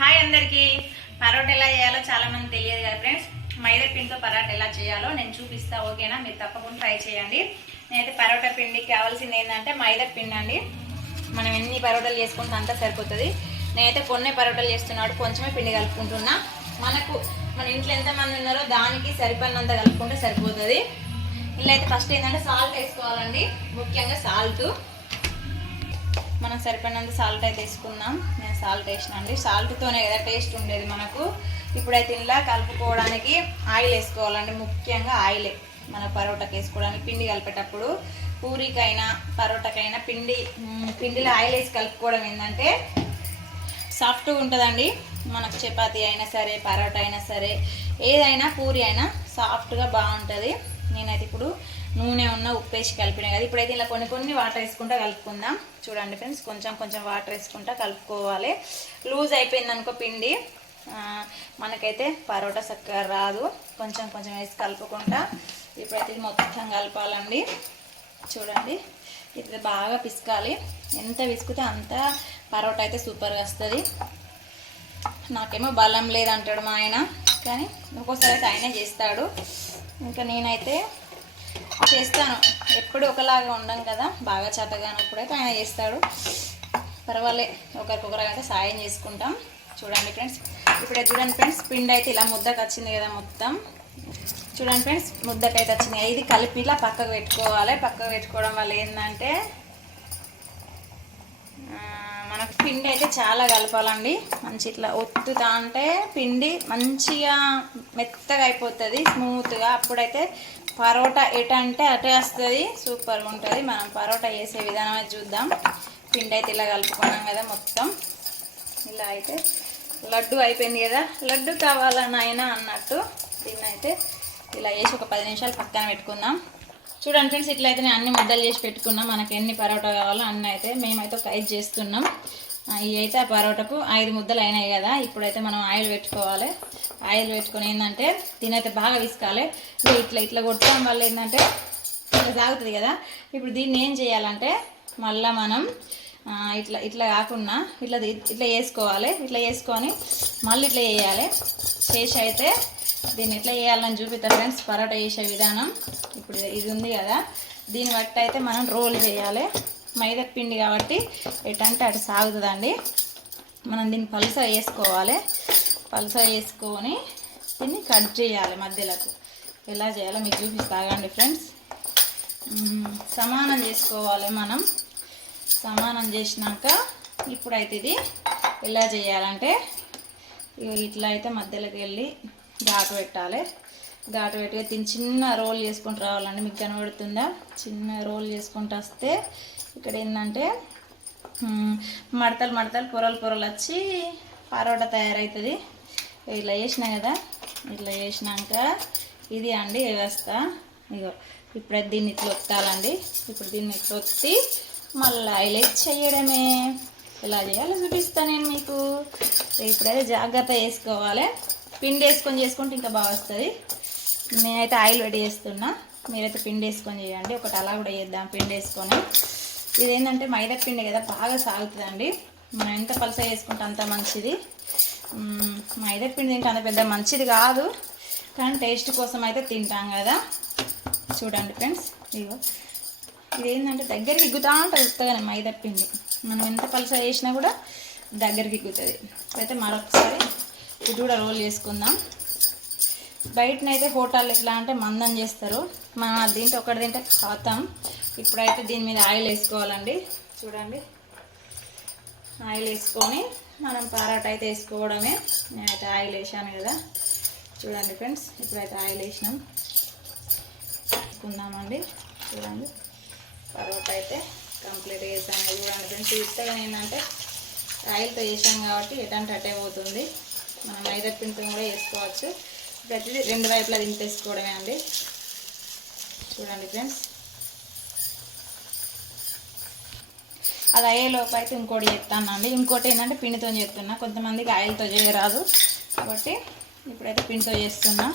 Hi అందరికీ. పరోటా ఎలా చేయాలో చాలా మంది తెలియదు కదా ఫ్రెండ్స్. మైదా పిండితో పరోటా ఎలా చేయాలో నేను చూపిస్తా ఓకేనా? మీరు తప్పకుండా ట్రై చేయండి. నేనైతే పరోటా పిండికి కావాల్సింది ఏంటంటే మైదా పిండి అండి. మనం ఎన్ని పరోటాలు చేసుకుంటే అంతా సరిపోతుంది. నేనైతే కొన్ని పరోటాలు చేస్తున్నాడు కొంచెమే పిండి కలుపుకుంటున్నా. మనకు మన ఇంట్లో ఎంతమంది ఉన్నారో దానికి సరిపడినంత కలుపుకుంటే సరిపోతుంది. ఇలా అయితే ఫస్ట్ ఏంటంటే సాల్ట్ వేసుకోవాలండి. ముఖ్యంగా సాల్ట్ మనం సరిపడినంత సాల్ట్ అయితే వేసుకుందాం నేను సాల్ట్ వేసిన అండి. సాల్ట్తోనే కదా టేస్ట్ ఉండేది మనకు. ఇప్పుడైతే ఇలా కలుపుకోవడానికి ఆయిల్ వేసుకోవాలండి. ముఖ్యంగా ఆయిలే మన పరోటాకి వేసుకోవడానికి పిండి కలిపేటప్పుడు. పూరికైనా పరోటాకైనా పిండి పిండిలో ఆయిల్ వేసి కలుపుకోవడం ఏంటంటే సాఫ్ట్గా ఉంటుందండి. మనకు చపాతీ అయినా సరే పరోటా అయినా సరే ఏదైనా పూరి అయినా సాఫ్ట్గా బాగుంటుంది. నేనైతే ఇప్పుడు నూనె ఉన్న ఉప్పు వేసి కలిపినాయి కదా. ఇప్పుడైతే ఇలా కొన్ని కొన్ని వాటర్ వేసుకుంటా కలుపుకుందాం. చూడండి ఫ్రెండ్స్ కొంచెం కొంచెం వాటర్ వేసుకుంటా కలుపుకోవాలి. లూజ్ అయిపోయింది అనుకో పిండి. మనకైతే పరోటా చక్కగా రాదు. కొంచెం కొంచెం వేసి కలుపుకుంటా. ఇప్పుడైతే ఇది మొత్తం కలపాలండి. చూడండి ఇది బాగా పిసకాలి. ఎంత పిసుకుతే అంత పరోటా అయితే సూపర్గా వస్తుంది. నాకేమో బలం లేదంటాడు మా ఆయన. కానీ ఇంకోసారి అయితే ఆయనే చేస్తాడు. ఇంకా నేనైతే చేస్తాను. ఎప్పుడు ఒకలాగా ఉండం కదా బాగా చేతగానప్పుడైతే ఆయన చేస్తాడు. పర్వాలే ఒకరికొకరు అయితే సాయం చేసుకుంటాం. చూడండి ఫ్రెండ్స్ ఇప్పుడే చూడండి ఫ్రెండ్స్ పిండి అయితే ఇలా ముద్దకు వచ్చింది కదా మొత్తం. చూడండి ఫ్రెండ్స్ ముద్దకైతే వచ్చింది. ఇది కలిపి ఇలా పక్కకు పెట్టుకోవాలి. పక్కకు పెట్టుకోవడం వల్ల ఏంటంటే ఆ, మనకు పిండి అయితే చాలా కలపాలండి. మంచి ఇట్లా ఒత్తుతా అంటే పిండి మంచిగా మెత్తగా అయిపోతుంది స్మూత్గా. అప్పుడైతే పరోటా ఎట అంటే అటే వస్తుంది. సూపర్గా ఉంటుంది. మనం పరోటా చేసే విధానం అయితే చూద్దాం. పిండి అయితే ఇలా కలుపుకున్నాం కదా మొత్తం. ఇలా అయితే లడ్డు అయిపోయింది కదా. లడ్డు కావాలా నాయన అన్నట్టు దీన్ని అయితే ఇలా వేసి ఒక పది నిమిషాలు పక్కన పెట్టుకుందాం. చూడండి ఫ్రెండ్స్ ఇట్లా అయితే నేను అన్ని ముద్దలు చేసి పెట్టుకున్నాం. మనకి ఎన్ని పరోటా కావాలో అన్నీ అయితే మేమైతే ఒక ఐదు చేస్తున్నాం. ఇవి అయితే ఆ పరోటాకు ఐదు ముద్దలు అయినాయి కదా. ఇప్పుడైతే మనం ఆయిల్ పెట్టుకోవాలి. ఆయిల్ పెట్టుకొని ఏంటంటే దీనైతే బాగా విసుకాలి. ఇగో ఇట్లా ఇట్లా కొట్టడం వల్ల ఏంటంటే ఇట్లా సాగుతుంది కదా. ఇప్పుడు దీన్ని ఏం చేయాలంటే మళ్ళీ మనం ఇట్లా ఇట్లా కాకుండా ఇట్లా ఇట్లా వేసుకోవాలి. ఇట్లా వేసుకొని మళ్ళీ ఇట్లా వేయాలి. చేసి అయితే దీన్ని ఎట్లా వేయాలని చూపిస్తాను ఫ్రెండ్స్. పరోటా చేసే విధానం. ఇప్పుడు ఇది- ఇది ఉంది కదా. దీన్ని బట్టి అయితే మనం రోల్ చేయాలి. మైదా పిండి కాబట్టి ఎటంటే అటు సాగుతుందండి. మనం దీన్ని పలుస వేసుకోవాలి. పలుస వేసుకొని దీన్ని కట్ చేయాలి మధ్యలోకి. ఎలా చేయాలో మీకు చూపిస్తాగండి ఫ్రెండ్స్. సమానం చేసుకోవాలి మనం. సమానం చేసినాక ఇప్పుడైతే ఇది ఎలా చేయాలంటే ఇట్లా అయితే మధ్యలోకి వెళ్ళి ఘాటు పెట్టాలి. ఘాటు పెట్టి దీన్ని చిన్న రోల్ చేసుకుంటూ రావాలండి. మీకు కనబడుతుందా? చిన్న రోల్ చేసుకుంటూ వస్తే ఇక్కడ ఏంటంటే మడతలు మడతలు పొరలు పొరలు వచ్చి పరోటా తయారవుతుంది ఇట్లా చేసిన కదా ఇట్లా చేసినాక ఇది అండి వ్యవస్థ. ఇగో ఇప్పుడు దీన్ని ఇట్లా ఒత్తాలండి. ఇప్పుడు దీన్ని ఇట్లా ఒత్తి మళ్ళీ హైలైట్ చేయడమే. ఎలా చేయాలో చూపిస్తాను నేను మీకు. ఇప్పుడైతే జాగ్రత్త వేసుకోవాలి పిండి వేసుకొని చేసుకుంటే ఇంకా బాగా వస్తుంది. నేనైతే ఆయిల్ రెడీ చేస్తున్నా. మీరైతే పిండి వేసుకొని చేయండి. ఒకటి అలా కూడా చేద్దాం పిండి వేసుకొని. ఇది ఏంటంటే మైదా పిండి కదా బాగా సాగుతుందండి. మనం ఎంత పలస వేసుకుంటే అంత మంచిది. మైదా పిండి తింటే అంత పెద్ద మంచిది కాదు కానీ టేస్ట్ కోసం అయితే తింటాం కదా. చూడండి ఫ్రెండ్స్ ఇగో ఇది ఏంటంటే దగ్గరికి ఇగ్గుతా ఉంటుంది ఉత్తగానే మైదా పిండి. మనం ఎంత పలస వేసినా కూడా దగ్గరికి ఇగ్గుతుంది అయితే మరొకసారి ఇది కూడా రోల్ చేసుకుందాం. బయటనైతే హోటల్ ఎట్లా అంటే మందం చేస్తారు. మనం అది తింటే ఒకటి తింటే ఖాతాం. ఇప్పుడైతే దీని మీద ఆయిల్ వేసుకోవాలండి. చూడండి. ఆయిల్ వేసుకొని మనం పరాటా అయితే వేసుకోవడమే. నేనైతే ఆయిల్ వేసాను కదా. చూడండి ఫ్రెండ్స్ ఇప్పుడైతే ఆయిల్ వేసినాం. వేసుకుందామండి. చూడండి. పరోటా అయితే కంప్లీట్ చేసాను చూడండి ఫ్రెండ్స్ ఇస్తాగా ఏంటంటే ఆయిల్తో చేసాం కాబట్టి ఎటంటే అటే పోతుంది. మనం మైదా పిండితో కూడా వేసుకోవచ్చు. ప్రతిదీ రెండు వైపులా దింపేసుకోవడమే అండి. చూడండి ఫ్రెండ్స్. అది అయ్యేలోపు అయితే ఇంకోటి చెప్తానండి. ఇంకోటి ఏంటంటే పిండితో చేస్తున్నా. కొంతమందికి ఆయిల్తో చేయరాదు. కాబట్టి ఇప్పుడైతే పిండితో చేస్తున్నా.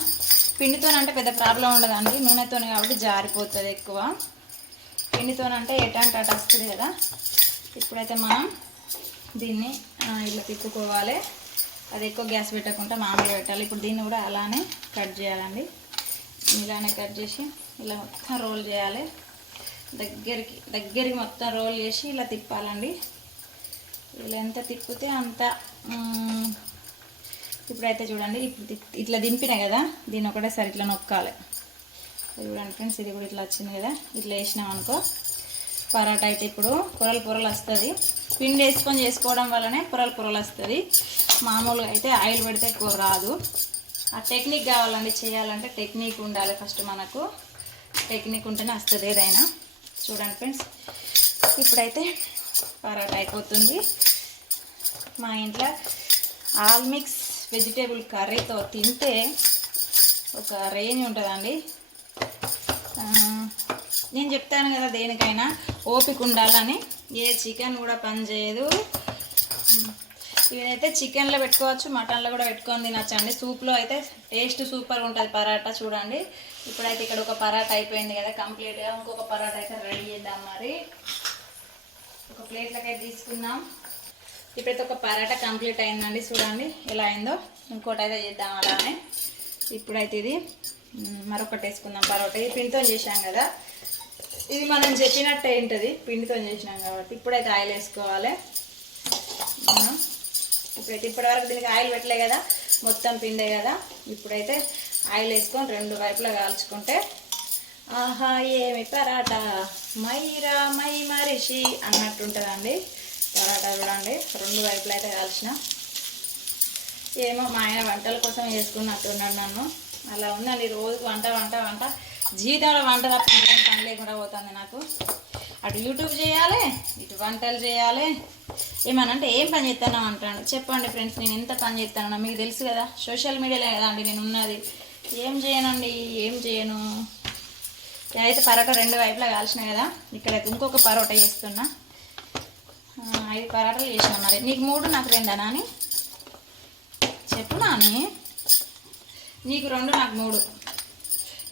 పిండితో అంటే పెద్ద ప్రాబ్లం ఉండదండి. నూనెతో కాబట్టి జారిపోతుంది ఎక్కువ. పిండితోనంటే ఎటంటే అటు వస్తుంది కదా. ఇప్పుడైతే మనం దీన్ని ఇలా తిప్పుకోవాలి. అది ఎక్కువ గ్యాస్ పెట్టకుండా మామూలుగా పెట్టాలి. ఇప్పుడు దీన్ని కూడా అలానే కట్ చేయాలండి. ఇలానే కట్ చేసి ఇలా మొత్తం రోల్ చేయాలి. దగ్గరికి దగ్గరికి మొత్తం రోల్ చేసి ఇలా తిప్పాలండి. ఇలా ఎంత తిప్పితే అంత ఇప్పుడైతే చూడండి ఇప్పుడు ఇట్లా దింపిన కదా దీని ఒకటేసారి ఇట్లా నొక్కాలి. చూడండి ఫ్రెండ్స్ ఇది కూడా ఇట్లా వచ్చింది కదా ఇట్లా వేసినాం అనుకో. పరాటా అయితే ఇప్పుడు పొరలు పొరలు వస్తుంది. పిండి వేసుకొని చేసుకోవడం వల్లనే పొరలు పొరలు వస్తుంది. మామూలుగా అయితే ఆయిల్ పెడితే ఎక్కువ రాదు. ఆ టెక్నిక్ కావాలండి చేయాలంటే టెక్నిక్ ఉండాలి ఫస్ట్ మనకు. టెక్నిక్ ఉంటేనే వస్తుంది ఏదైనా. చూడండి ఫ్రెండ్స్. ఇప్పుడైతే పరాటా అయిపోతుంది. మా ఇంట్లో ఆల్ మిక్స్ వెజిటేబుల్ కర్రీతో తింటే ఒక రేంజ్ ఉంటుందండి. నేను చెప్తాను కదా దేనికైనా ఓపిక ఉండాలని. ఏ చికెన్ కూడా పని చేయదు. ఇదైతే చికెన్లో పెట్టుకోవచ్చు మటన్లో కూడా పెట్టుకొని తినచ్చండి. సూప్లో అయితే టేస్ట్ సూపర్గా ఉంటుంది పరాటా చూడండి. ఇప్పుడైతే ఇక్కడ ఒక పరాటా అయిపోయింది కదా కంప్లీట్గా ఇంకొక పరాటా అయితే రెడీ చేద్దాం మరి. ఒక ప్లేట్లకి అయితే తీసుకుందాం. ఇప్పుడైతే ఒక పరాటా కంప్లీట్ అయిందండి చూడండి ఎలా అయిందో. ఇంకోటి అయితే చేద్దాం అలానే. ఇప్పుడైతే ఇది మరొకటి వేసుకుందాం పరోటా. ఇది పిండితో చేసాం కదా. ఇది మనం చెప్పినట్టే ఉంటుంది పిండితో చేసినాం కాబట్టి ఇప్పుడైతే ఆయిల్ వేసుకోవాలి. మనం ఇప్పుడైతే ఇప్పటివరకు దీనికి ఆయిల్ పెట్టలే కదా మొత్తం పిండే కదా. ఇప్పుడైతే ఆయిల్ వేసుకొని రెండు వైపులా కాల్చుకుంటే ఆహా ఏమి పరాటా? మైరా మై మరిషి అన్నట్టుంటుందండి పరాటా చూడండి రెండు వైపులా అయితే కాల్చిన. ఏమో మా ఆయన వంటల కోసం చేసుకున్నట్టున్నాడు నన్ను. అలా ఉందండి రోజుకు వంట వంట వంట. జీవితంలో వంట తప్ప పని లేకుండా పోతుంది నాకు. అటు యూట్యూబ్ చేయాలి ఇటు వంటలు చేయాలి. ఏమనంటే ఏం పని చేస్తానో అంటాను. చెప్పండి ఫ్రెండ్స్ నేను ఎంత పని చేస్తానో మీకు తెలుసు కదా. సోషల్ మీడియాలో కదా అండి నేను ఉన్నది. ఏం చేయనండి ఏం చేయను. నేనైతే పరోటా రెండు వైపులా కాల్చిన కదా. ఇక్కడైతే ఇంకొక పరోటా చేస్తున్నా. ఐదు పరోటాలు చేసిన మరి. నీకు మూడు నాకు రెండా నాని? చెప్పు నాని. నీకు రెండు నాకు మూడు.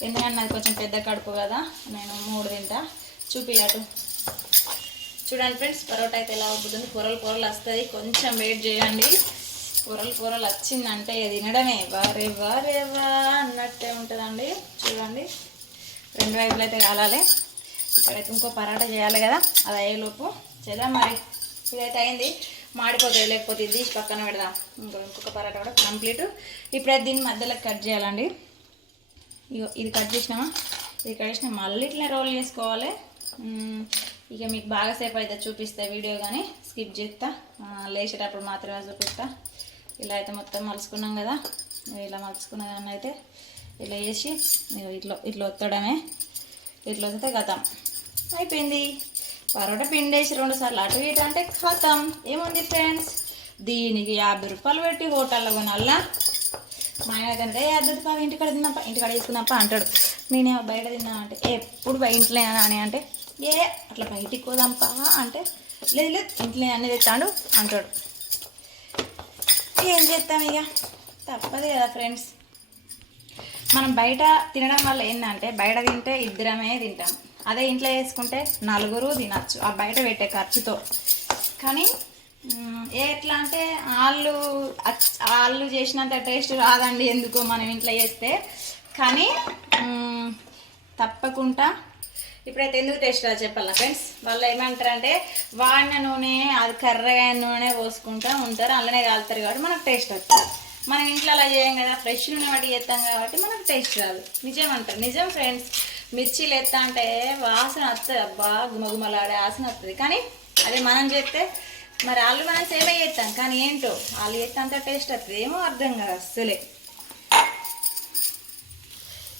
ఎందుకంటే నాకు కొంచెం పెద్ద కడుపు కదా నేను మూడు తింటా. చూపి చూడండి ఫ్రెండ్స్ పరోటా అయితే ఎలా అవుతుంది కూరలు కూరలు వస్తుంది కొంచెం వెయిట్ చేయండి. కూరలు కూరలు వచ్చిందంటే తినడమే. వారే వారే వా అన్నట్టే ఉంటుందండి. చూడండి. రెండు వైపులు అయితే కాలాలి. ఇక్కడైతే ఇంకో పరాటా చేయాలి కదా. అది అయ్యేలోపు చేద్దాం మరి. ఇదైతే అయింది. మాడిపోతుంది లేకపోతే ఇది పక్కన పెడదాం. ఇంకో ఇంకొక పరాటా కూడా కంప్లీట్ ఇప్పుడైతే దీన్ని మధ్యలో కట్ చేయాలండి. ఇగో ఇది కట్ చేసినామా? ఇది కట్ చేసినా మళ్ళీ ఇట్లా రోల్ చేసుకోవాలి. ఇక మీకు బాగా సేపు అయితే చూపిస్తా వీడియో కానీ స్కిప్ చేస్తా. లేచేటప్పుడు మాత్రమే చూపిస్తా. ఇలా అయితే మొత్తం మలుచుకున్నాం కదా. ఇలా మలుచుకున్న దాన్ని అయితే ఇలా వేసి ఇట్లా ఇట్లా ఒత్తడమే. ఇట్లా వస్తే గతం అయిపోయింది. పరోటా పిండేసి రెండుసార్లు రెండు సార్లు అటు ఇటు అంటే ఖతం ఏముంది ఫ్రెండ్స్? దీనికి యాభై రూపాయలు పెట్టి హోటల్లో కొనాలా? మా ఆయన కంటే ఏ ఇంటికాడ తిన్నాపా ఇంటికాడ తీసుకున్నాపా అంటాడు. నేనే బయట తిన్నా అంటే ఎప్పుడు ఇంట్లో అని అంటే ఏ అట్లా బయటికి పోదాంపా అంటే లేదు లేదు ఇంట్లో అన్నీ తెచ్చాడు అంటాడు. ఏం చేస్తాం ఇక తప్పదు కదా ఫ్రెండ్స్. మనం బయట తినడం వల్ల ఏంటంటే బయట తింటే ఇద్దరమే తింటాం. అదే ఇంట్లో చేసుకుంటే నలుగురు తినచ్చు ఆ బయట పెట్టే ఖర్చుతో. కానీ ఏ ఎట్లా అంటే వాళ్ళు వాళ్ళు చేసినంత టేస్ట్ రాదండి ఎందుకో మనం ఇంట్లో చేస్తే. కానీ తప్పకుండా ఇప్పుడైతే ఎందుకు టేస్ట్ రాదు చెప్పాలా ఫ్రెండ్స్ వాళ్ళు ఏమంటారంటే వాడిన నూనె అది కర్రగా నూనె పోసుకుంటా ఉంటారు అందులోనే కాలుతారు కాబట్టి మనకు టేస్ట్ వస్తుంది మనం ఇంట్లో అలా చేయం కదా ఫ్రెష్ నూనె వాటి చేస్తాం కాబట్టి మనకు టేస్ట్ రాదు. నిజం అంటారు నిజం ఫ్రెండ్స్ మిర్చీలు ఎత్తా అంటే వాసన వస్తుంది అబ్బా గుమగుమలాడే వాసన వస్తుంది కానీ అది మనం చేస్తే మరి వాళ్ళు మనం సేవ చేస్తాం కానీ ఏంటో? వాళ్ళు చేస్తే అంత టేస్ట్ వస్తుంది ఏమో అర్థం కాదు అస్సలే.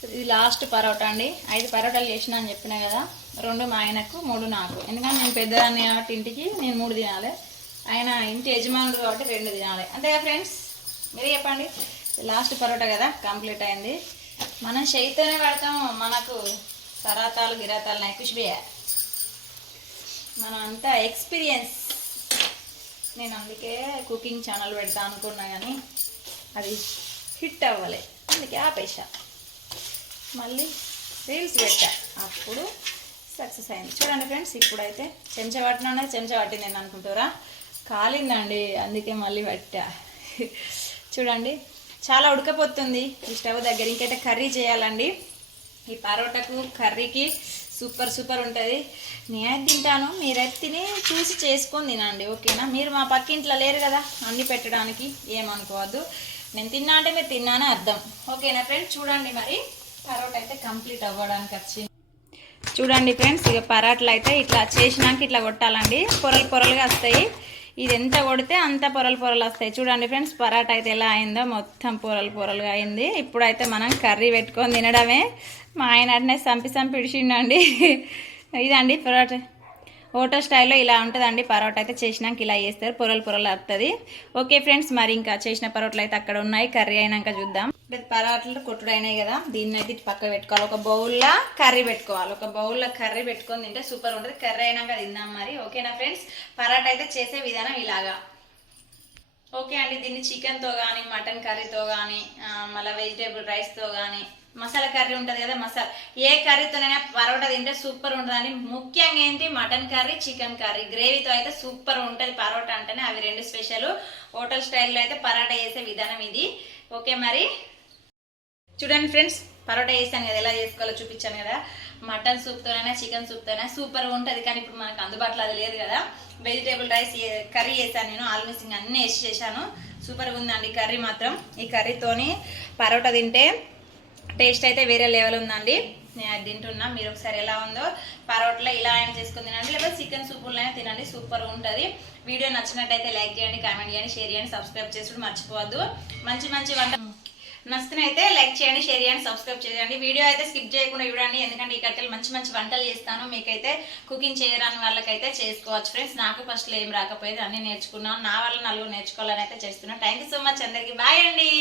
ఇది లాస్ట్ పరోటా అండి. ఐదు పరోటాలు చేసిన అని చెప్పినా కదా రెండు మా ఆయనకు మూడు నాకు. ఎందుకంటే నేను పెద్దదాన్ని కాబట్టి ఇంటికి నేను మూడు తినాలి. ఆయన ఇంటి యజమానుడు కాబట్టి రెండు తినాలి. అంతేగా ఫ్రెండ్స్? మీరు చెప్పండి. లాస్ట్ పరోటా కదా కంప్లీట్ అయింది. మనం చేయితోనే పడతాం మనకు సరాతాలు గిరాతాలు నైకుష్బియా మనం అంతా ఎక్స్పీరియన్స్ నేను అందుకే కుకింగ్ ఛానల్ పెడతా అనుకున్నా కానీ అది హిట్ అవ్వలే. అందుకే ఆపేసా మళ్ళీ రీల్స్ పెట్టా. అప్పుడు సక్సెస్ అయింది. చూడండి ఫ్రెండ్స్ ఇప్పుడైతే చెంచా పట్టినా చెంచా పట్టింది నేను అనుకుంటారా కాలిందండి అందుకే మళ్ళీ పట్టా. చూడండి చాలా ఉడకపోతుంది. ఈ స్టవ్ దగ్గర ఇంకైతే కర్రీ చేయాలండి. ఈ పరోటాకు కర్రీకి సూపర్ సూపర్ ఉంటుంది. నేనైతే తింటాను మీరైతే తిని చూసి చేసుకొని తినండి ఓకేనా? మీరు మా పక్కింట్లో లేరు కదా అన్ని పెట్టడానికి ఏమనుకోవద్దు. నేను తిన్నా అంటే మీరు తిన్నానే అర్థం. ఓకేనా ఫ్రెండ్స్? చూడండి మరి. పరోటా అయితే కంప్లీట్ అవ్వడానికి వచ్చింది చూడండి ఫ్రెండ్స్ ఇక పరాట్లు అయితే ఇట్లా చేసినాక ఇట్లా కొట్టాలండి. పొరలు పొరలుగా వస్తాయి. ఇది ఎంత కొడితే అంత పొరలు పొరలు వస్తాయి. చూడండి ఫ్రెండ్స్ పరాట అయితే ఎలా అయిందో మొత్తం పొరలు పొరలుగా అయింది. ఇప్పుడైతే మనం కర్రీ పెట్టుకొని తినడమే. మా ఆయన అట్నే సంపి సంపి ఇడిచిండండి. ఇదండి పరోటా. హోటల్ స్టైల్లో ఇలా ఉంటుందండి. పరోటా అయితే చేసినాక ఇలా చేస్తారు. పొరలు పొరలు వస్తుంది ఓకే ఫ్రెండ్స్ మరి ఇంకా చేసిన పరోటలు అయితే అక్కడ ఉన్నాయి. కర్రీ అయినాక చూద్దాం. ఇప్పుడు పరాటలు కొట్టుడు అయినాయి కదా దీన్ని అయితే ఇటు పక్క పెట్టుకోవాలి. ఒక బౌల్లో కర్రీ పెట్టుకోవాలి. ఒక బౌల్లో కర్రీ పెట్టుకొని తింటే సూపర్ ఉంటుంది. కర్రీ అయినాక తిందాం మరి. ఓకేనా ఫ్రెండ్స్ పరాట అయితే చేసే విధానం ఇలాగా. ఓకే అండి దీన్ని చికెన్తో కానీ మటన్ కర్రీతో కానీ మళ్ళీ వెజిటేబుల్ రైస్తో కానీ మసాలా కర్రీ ఉంటుంది కదా మసాలా ఏ కర్రీతోనైనా పరోటా తింటే సూపర్ ఉంటుందని ముఖ్యంగా ఏంటి? మటన్ కర్రీ చికెన్ కర్రీ గ్రేవీతో అయితే సూపర్ ఉంటుంది పరోటా అంటేనే అవి రెండు స్పెషల్ హోటల్ స్టైల్లో అయితే పరోటా చేసే విధానం ఇది. ఓకే మరి? చూడండి ఫ్రెండ్స్ పరోటా వేసాను కదా ఎలా చేసుకోవాలో చూపించాను కదా. మటన్ సూప్తోనైనా చికెన్ సూప్తోనైనా సూపర్గా ఉంటుంది. కానీ ఇప్పుడు మనకు అందుబాటులో అది లేదు కదా. వెజిటేబుల్ రైస్ కర్రీ వేసాను నేను ఆల్మోస్ట్ ఇంకా అన్నీ వేసి చేశాను. సూపర్గా ఉందండి కర్రీ మాత్రం. ఈ కర్రీతోని పరోటా తింటే టేస్ట్ అయితే వేరే లెవెల్ ఉందండి. నేను అది తింటున్నా. మీరు ఒకసారి ఎలా ఉందో పరోటాలో ఇలా అయినా చేసుకుని తినండి. లేకపోతే చికెన్ సూపులైనా తినండి. సూపర్ ఉంటుంది. వీడియో నచ్చినట్టయితే లైక్ చేయండి కామెంట్ చేయండి షేర్ చేయండి సబ్స్క్రైబ్ చేసుకుని మర్చిపోవద్దు. మంచి మంచి వంట నచ్చినైతే లైక్ చేయండి షేర్ చేయండి సబ్స్క్రైబ్ చేయండి. వీడియో అయితే స్కిప్ చేయకుండా చూడండి. ఎందుకంటే ఇక్కడికి మంచి మంచి వంటలు చేస్తాను. మీకైతే కుకింగ్ చేయరాని వాళ్ళకైతే చేసుకోవచ్చు ఫ్రెండ్స్. నాకు ఫస్ట్ ఏం రాకపోయేది అన్ని నేర్చుకున్నాను. నా వల్ల నలుగురు నేర్చుకోవాలని అయితే చేస్తున్నాను. థ్యాంక్ యూ సో మచ్ అందరికీ. బాయ్ అండి.